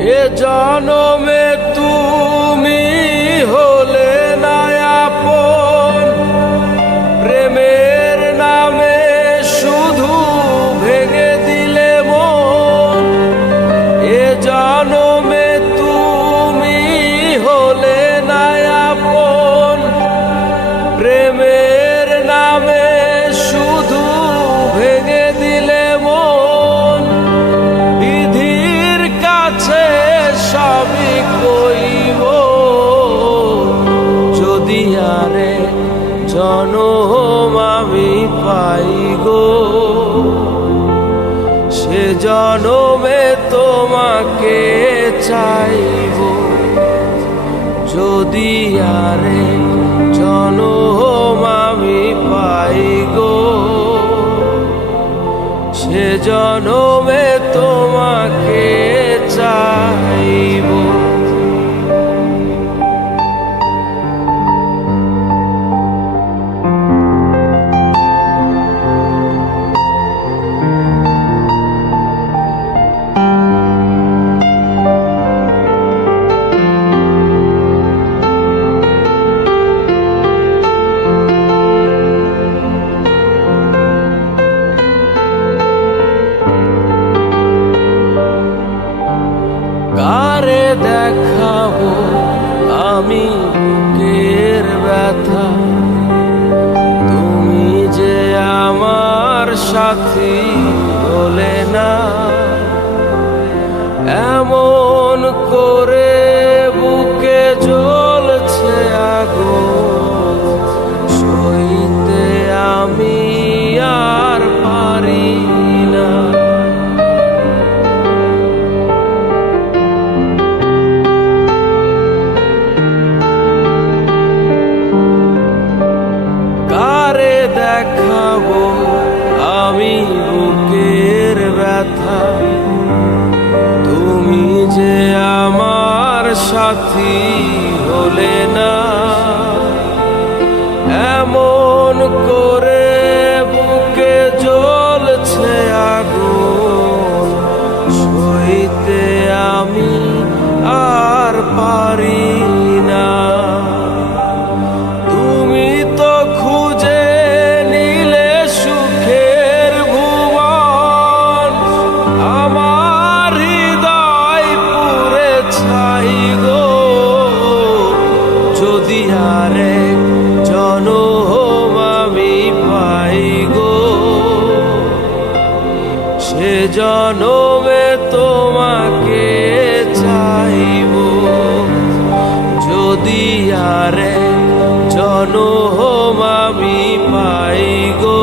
এ জনমে তুমি হলে না আপন, প্রেমের নামে শুধু ভেঙে দিলে মন। এ জনমে তুমি হলে না আপন, প্রেমের নামে শুধু ভেঙে দিলে মন। বিধির কাছে সবই কইব, যদি আরে জনম আমি পাই গো, সে জনমে তোমাকে চাইব। যদি আরে জনম আমি পাই গো, সে জনমে তোমাকে চাইব। কারে দেখাবো আমি বুকের ব্যথা, তুমি যে আমার সাথী হলে না। এমন করে বুকে জ্বলছে আগুন, সইতে আমি আর পারি না। কারে দেখাবো আমি বুকের ব্যথা, তুমি যে আমার সাথী হলে না। এমন করে বুকে জ্বলছে আগুন, সইতে আমি আর পারি না। তুমি তো খুঁজে নিলে সুখের ভুবন, আমার হৃদয় পুরে ছাই গো। যদি আরে জনম আমি পাই গো, সে জনমে তোমাকে চাইব। যদি আরে জনম আমি পাই গো,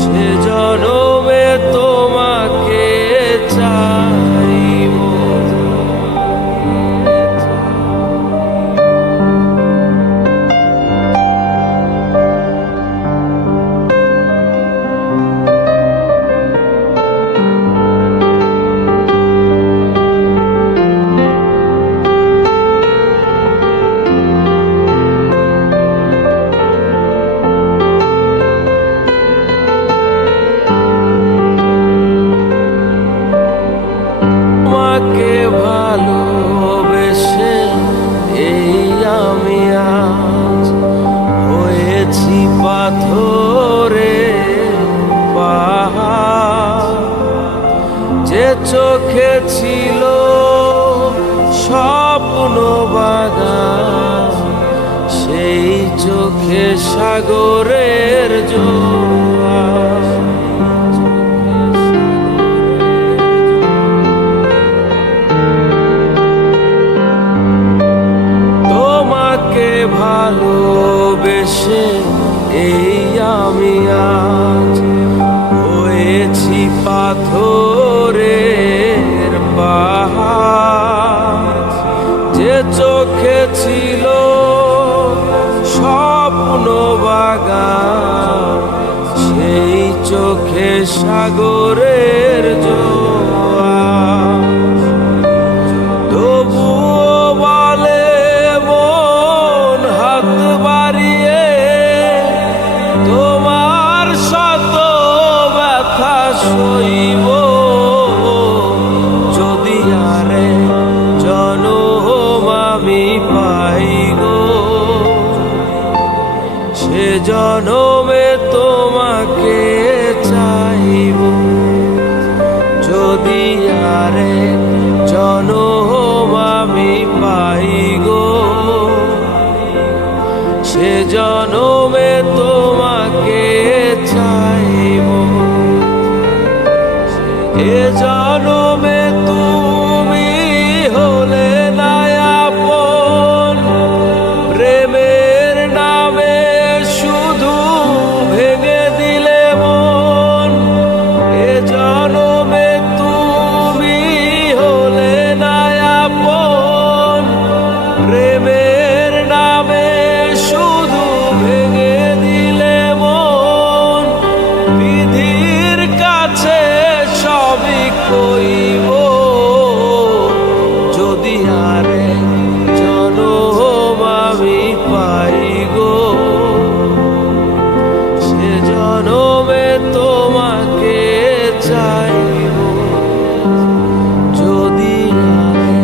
সে জনমে তোমাকে চাইব। তোমাকে ভালোবেসে এই আমি আজ হয়েছি পাথরে পাহাড়। যে চোখে ছিল স্বপ্ন বাগান, সেই চোখে সাগরের জোয়ার। তোমাকে ভালোবেসে এই আমি আজ হয়েছি পাথরের পাহাড়। যে চোখে ছিল স্বপ্ন বাগান, সেই চোখে সাগরের জোয়ার। তবুও বলে মন হাত বাড়িয়ে, তোমার শত ব্যথা সইব। যদি আরে জনম আমি পাই গো, সে জনমে তোমাকে চাইব। এ জনমে তুমি হলে না আপন, প্রেমের নামে শুধু ভেঙে দিলে মন। এ জনমে তুমি হলে না আপন, প্রেমের নামে শুধু ভেঙে দিলে মন। বিধির কাছে সবই কইব, যদি আরে জনম আমি পাই গো, সে জনমে তোমাকে চাইব। যদি আরে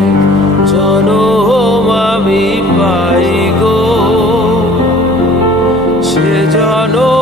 জনম আমি পাই গো, সে জনম